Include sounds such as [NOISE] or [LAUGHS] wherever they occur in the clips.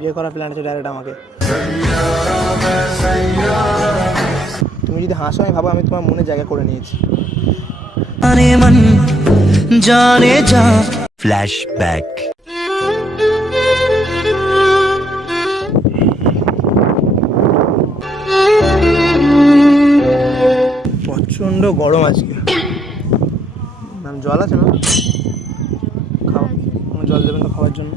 বিয়ে করার প্ল্যান আছে ডাইরেক্ট আমাকে। তুমি যদি হাসো আমি ভাবো আমি তোমার মনে জায়গা করে নিয়েছি। জানে যা ফ্ল্যাশব্যাক প্রচণ্ড গরম আজকে। জল আছে না? খাও। জল দেবেন তো খাওয়ার জন্য?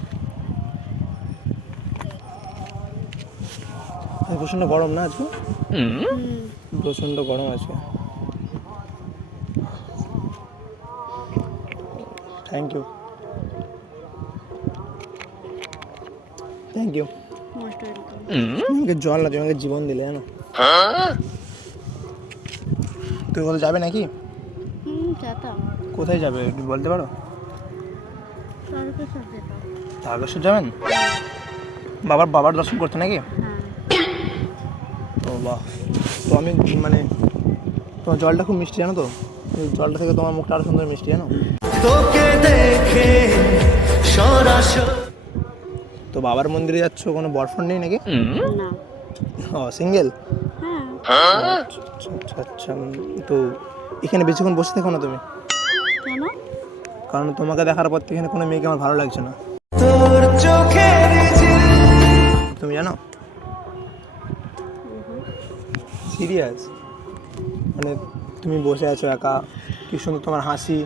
প্রচণ্ড গরম না আজকে? প্রচণ্ড গরম আছে থ্যাংক ইউ থ্যাংক ইউ আমাকে জল না তুমি আমাকে জীবন দিলে জানো? তুই বলে যাবে নাকি? কোথায় যাবে একটু বলতে পারো? তারকেশ্বর যাবেন? বাবার বাবার দর্শন করতে নাকি? ও বাহ তো আমি মানে তোমার জলটা খুব মিষ্টি জানো তো? জলটা থেকে তোমার মুখটা আরও সুন্দর মিষ্টি জানো? তোকে দেখে তো বাবার মন্দিরে যাচ্ছ? কোনো বরফন নেই নাকি? না। ও সিঙ্গেল হ্যাঁ। আচ্ছা আচ্ছা আচ্ছা তো এখানে বেশিক্ষণ বসে থাকো না তুমি। কেন? কারণ তোমাকে দেখার পর থেকে এখানে কোনো মেয়েকে আমার ভালো লাগছে না। তুমি জানো? সিরিয়াস মানে তুমি বসে আছো একা কি সুন্দর তোমার হাসি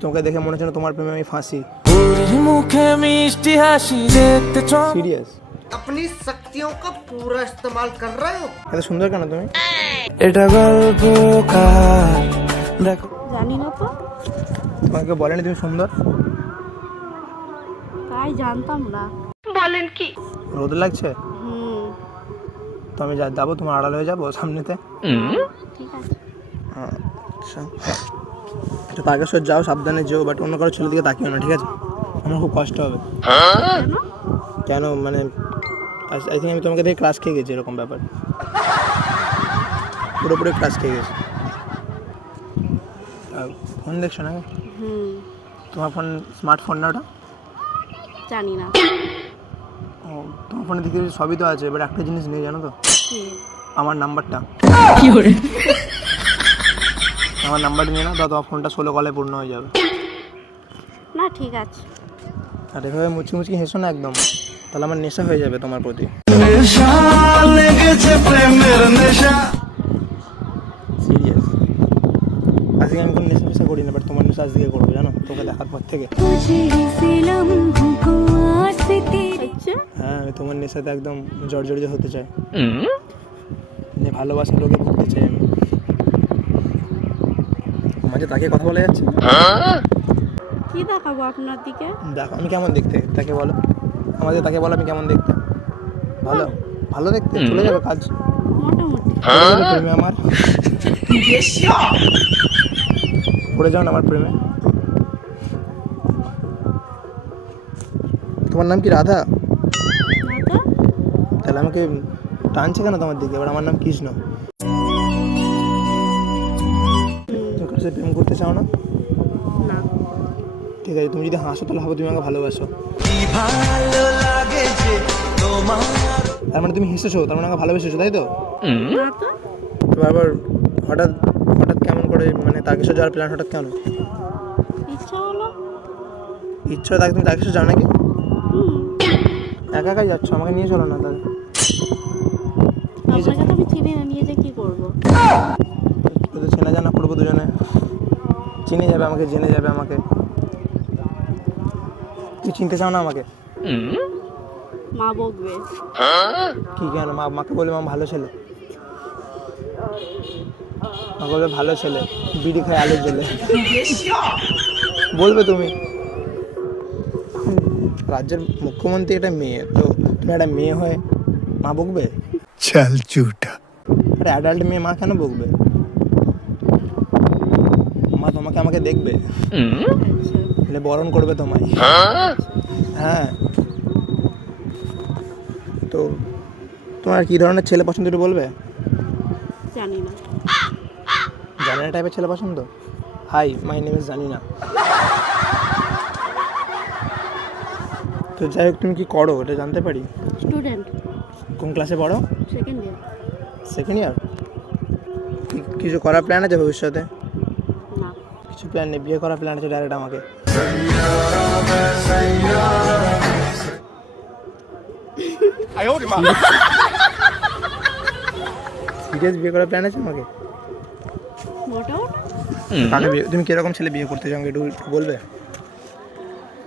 তোমাকে দেখে মনে হচ্ছে না তোমার প্রেমে আমি ফাঁসি তোর মুখে মিষ্টি হাসি দেখতে চল সিরিয়াস अपनी शक्तियों का पूरा इस्तेमाल कर रहे हो এত সুন্দর কেন তুমি এটা গল্প কার দেখো জানি না তো তোমাকে কেউ বলেনি তুমি সুন্দর তাই জানতাম না রোদ লাগছে হুম তো আমি যা যাব তোমার আড়াল হয়ে যাব সামনেতে। ঠিক আছে আচ্ছা। একটু তারকেশ্বর যাও সাবধানে যেও বাট অন্য কারও ছেলের দিকে তাকিও না ঠিক আছে? আমার খুব কষ্ট হবে। কেন? মানে আই থিঙ্ক আমি তোমাকে দেখে ক্লাস খেয়ে গেছি এরকম ব্যাপার। পুরোপুরি ক্লাস খেয়ে গেছি। আর ফোন দেখছ না তোমার ফোন স্মার্টফোন না ওটা? জানি না। তোমার ফোনের দিকে সবই তো আছে এবার একটা জিনিস নেই জানো তো? আমার নাম্বারটা। আমার নাম্বারটা নিয়ে না তো তোমার ফোনটা ষোলো কলে পূর্ণ হয়ে যাবে। না ঠিক আছে। আর এভাবে মুচকি মুচকি হেসো না একদম। তাহলে আমার নেশা হয়ে যাবে তোমার প্রতি। নেশা লেগেছে প্রেমের নেশা। সিরিয়াস থেকে আমি কোনো নেশা ফেশা করি না বাট তোমার নেশা আজকে করব জানো? তোকে দেখার পর থেকে। আচ্ছা। হ্যাঁ আমি তোমার নেশাতে একদম জর্জরিত হতে চাই। ভালোবাসা লোকে করতে চাই আমি। মাঝে তাকে কথা বলা যাচ্ছে কি দেখাবো আপনার দিকে? দেখো আমি কেমন দেখতে? তাকে বলো। আমাদের তাকে বলো আমি কেমন দেখতে? ভালো? ভালো দেখতে? চলে যাবে কাজ? মোটামুটি। তুমি আমার? [LAUGHS] পড়ে যাও না আমার প্রেমে। তোমার নাম কি রাধা? তাহলে আমাকে টানছে কেন তোমার দিকে? এবার আমার নাম কৃষ্ণ। তুমি সাথে প্রেম করতে চাও না? ঠিক আছে তুমি যদি হাসো তাহলে ভাবো তুমি আমাকে ভালোবাসো। তার মানে তুমি হেসেছো তার মানে আমাকে ভালোবেসেছো তাই তো? তো এবার আবার হঠাৎ করে মানে তারকেশ্বর যাওয়ার প্ল্যান হঠাৎ কেন? ইচ্ছা হলো। ইচ্ছা থাকে তুমি তারকেশ্বর যাও নাকি? হুম। একা একাই যাচ্ছ? আমাকে নিয়ে চলো না তাহলে। আপনাকে তো আমি চিনি না নিয়ে যে কি করব? শুধু চেনা জানা করব দুজনে। চিনে যাবে আমাকে জেনে যাবে আমাকে। কি চিনতে চাও না আমাকে? মা বকবে। কি কেন? মা মাকে বলে মা ভালো ছেলে। বলবে ভালো ছেলে বিড়ি খায় আলুর জেলে। বলবে তুমি? রাজ্যের মুখ্যমন্ত্রী একটা মেয়ে তো তুমি একটা মেয়ে হয়ে মা বকবে? চাল চুটা। একটা অ্যাডাল্ট মেয়ে মা কেন বকবে? মা তোমাকে আমাকে দেখবে। বরণ করবে তোমায়। হ্যাঁ। তো তোমার কি ধরনের ছেলে পছন্দ বলবে? জানি না জানি না টাইপের ছেলে পছন্দ? হাই মাই নেম ইজ জানি না তো যাই হোক তুমি কি করো? এটা জানতে পারি? স্টুডেন্ট কোন ক্লাসে পড়ো? সেকেন্ড ইয়ার সেকেন্ড ইয়ার কিছু করার প্ল্যান আছে ভবিষ্যতে? কিছু প্ল্যান নেই বিয়ে করার প্ল্যান আছে ডাইরেক্ট আমাকে। সিরিয়াস বিয়ে করার প্ল্যান আছে আমাকে? কাকে বিয়ে তুমি কীরকম ছেলে বিয়ে করতে চাও আমাকে একটু একটু বলবে?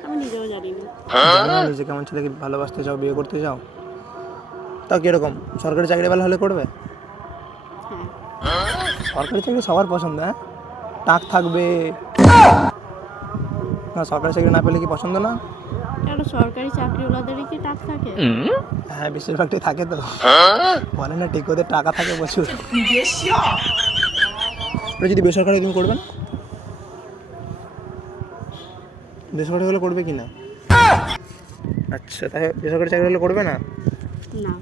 আমি জানি না। নিজে কেমন ছেলেকে ভালোবাসতে চাও বিয়ে করতে চাও? তাও কীরকম? সরকারি চাকরিওয়ালা হলে করবে? হ্যাঁ। সরকারি চাকরি সবার পছন্দ হ্যাঁ? টাক থাকবে। না সরকারি চাকরি না পেলে কি পছন্দ না? কেন সরকারি চাকরিওয়ালাদেরই কি টাক থাকে? হ্যাঁ বেশিরভাগটাই থাকে তো। বলে না ঠিক ওদের টাকা থাকে প্রচুর। যদি বেসরকারি তুমি করবেন বেসরকারি হলে করবে কি না? আচ্ছা তাহলে বেসরকারি চাকরি হলে করবে না? না।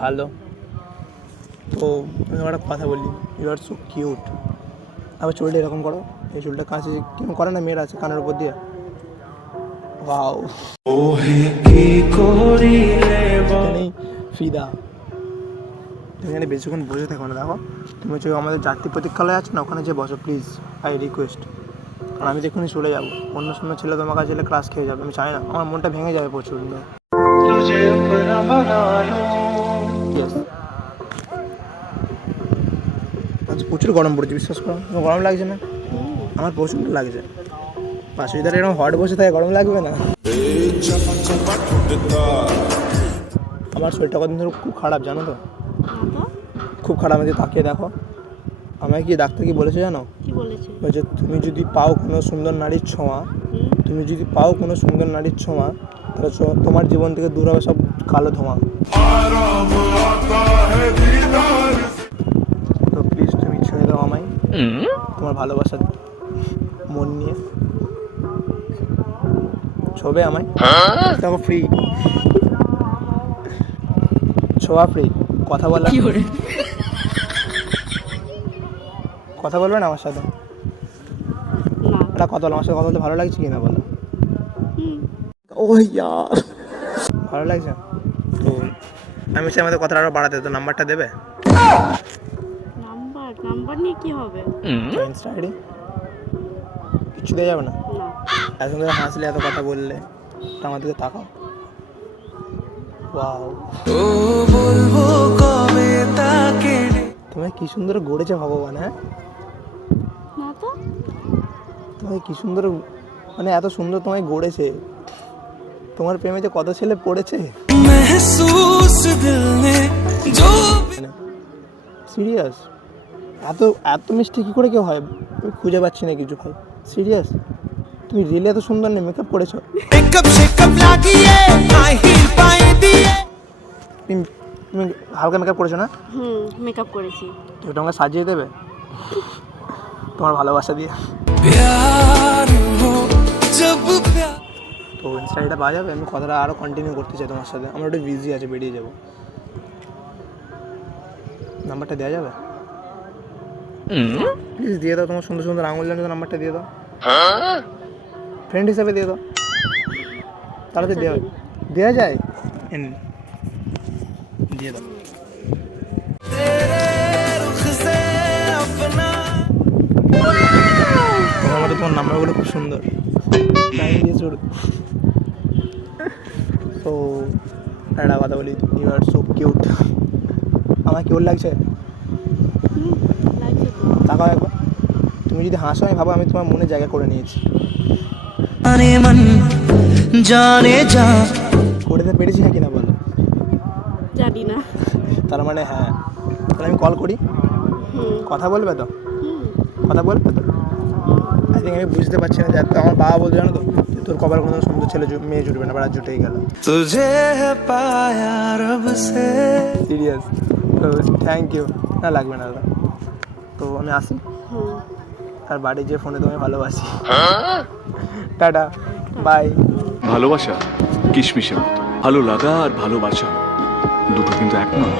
ভালো। তো আমি একটা কথা বলি। ইউ আর সো কিউট আবার চুলটা এরকম করো। এই চুলটা কাছে কেউ করে না মেয়েরা আছে কানের উপর দিয়ে? ওয়াও এখানেই ফিদা। তুমি এখানে বেশিক্ষণ বসে থাকো না দেখো। তুমি হচ্ছে আমাদের জাতীয় প্রতীক্ষালয় আছে না ওখানে যে বসো প্লিজ আই রিকোয়েস্ট কারণ আমি দেখুন চলে যাব। অন্য সময় ছেলে তোমার কাছে ক্লাস খেয়ে যাবে আমি চাই না আমার মনটা ভেঙে যাবে প্রচণ্ড. প্রচুর গরম পড়েছে বিশ্বাস করো গরম লাগছে না। আমার প্রচণ্ড লাগছে। পাশে যদি এরকম হট বসে থাকে গরম লাগবে না? আমার শরীরটা কদিন ধরে খুব খারাপ জানো তো? খুব খারাপ আমাকে তাকিয়ে দেখো। আমাকে কি ডাক্তার কি বলেছে জানো? বলছে? তুমি যদি পাও কোনো সুন্দর নারীর ছোঁয়া তুমি যদি পাও কোনো সুন্দর নারীর ছোঁয়া তাহলে তোমার জীবন থেকে দূর হবে সব কালো ধোঁয়া। তো প্লিজ তুমি ছেড়ে দাও আমায়। তোমার ভালোবাসা মন নিয়ে। ছবে আমায়? দেখো ফ্রি ছোঁয়া ফ্রি কথা বলা? কথা বলবে না আমার সাথে? না। একটা কথা বলো আমার সাথে কথা বলতে ভালো লাগছে কি না বলো ও ইয়ার। ভালো লাগছে? তো আমি চাই আমাদের কথাটা আরও বাড়াতে তো নাম্বারটা দেবে? নাম্বার নাম্বার নিয়ে কি হবে? Insta ID? কিচ্ছু দেওয়া যাবে না না এত ধরে হাসলে এত কথা বললে তা আমার দিকে তাকাও ওয়াও ও বলবো কবে তাকে তোমায় কি সুন্দর গড়েছে ভগবান হ্যাঁ না তো তোমায় কি সুন্দর মানে এত সুন্দর তোমায় গড়েছে তোমার প্রেমে যে কত ছেলে পড়েছে महसूस दिल ने जो भी সিরিয়াস এত এত মিষ্টি কী করে কেউ হয় আমি খুঁজে পাচ্ছি না কিছু ভাই সিরিয়াস তুমি রিলে এত সুন্দর নেই মেকআপ করেছ? মেকআপ শেকআপ লাগিয়ে হাই হিল দিয়ে। তুমি হালকা মেকআপ করেছ না? হুম মেকআপ করেছি। তুমি আমাকে সাজিয়ে দেবে? তোমার ভালোবাসা দিয়ে। তো ইনস্টাগ্রামটা পাওয়া যাবে? আমি কথাটা আরও কন্টিনিউ করতে চাই তোমার সাথে। আমার একটু বিজি আছে বেরিয়ে যাব। নাম্বারটা দেওয়া যাবে? প্লিজ দিয়ে দাও তোমার সুন্দর সুন্দর আঙুল জানো নাম্বারটা দিয়ে দাও। হ্যাঁ? ফ্রেন্ড হিসেবে দিয়ে দাও। তাড়াতাড়ি দেওয়া দেওয়া যায়? হ্যাঁ। দিয়ে দাও। তোমার নাম্বারগুলো খুব সুন্দর। তো একটা কথা বলি ইউ আর সো কিউট আমার কেউ লাগছে। তাকাও একবার। তুমি যদি হাসো আমি ভাবো আমি তোমার মনে জায়গা করে নিয়েছি। জানে যা। করতে পেরেছি হ্যাঁ নাকি না বলো? জানি না। তার মানে হ্যাঁ। তাহলে আমি কল করি? কথা বলবে তো? কথা বলবে তো? আই থিঙ্ক আমি বুঝতে পারছি না যাতে আমার বাবা বলতে জানো তো তোর কবার কোনো সুন্দর ছেলে মেয়ে জুটবে না বাড়া জুটেই গেল। তুঝে হ্যাঁ পায়া রব সে। সিরিয়াস তো থ্যাংক ইউ না লাগবে না তো আমি আসি। আর বাড়ি যে ফোনে তোমায় ভালোবাসি। টাটা বাই ভালোবাসা কিশমিশের মতো। ভালো লাগা আর ভালোবাসা দুটো কিন্তু এক নয়।